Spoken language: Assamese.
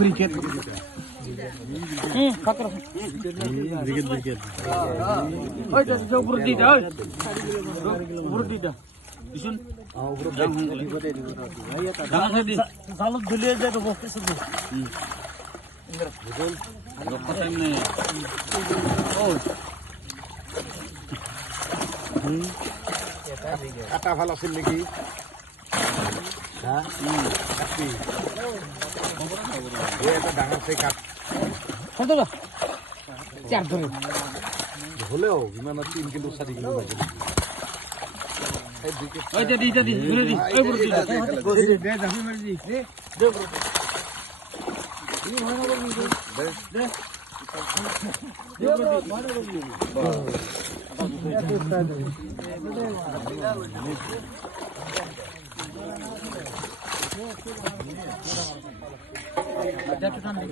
Briket. Fakir. Briket. Oh, jauh berhenti dah. Berhenti dah. Isun. Jangan sedih. Salut dulu aja tuh bos sedih. Betul. Berapa time nih? Oh. Kata ভালো ছিল নাকি? হ্যাঁ কাটি এটা ডাঙর সেই কাট কত না চার ধরে হলেও বিমান 3 কিলো 4 কিলো লাগে ওই দে ঘুরে দি ওই পুরো দি দে দাবি মার দি দে পুরো ini mana lagi deh deh dia mana lagi apa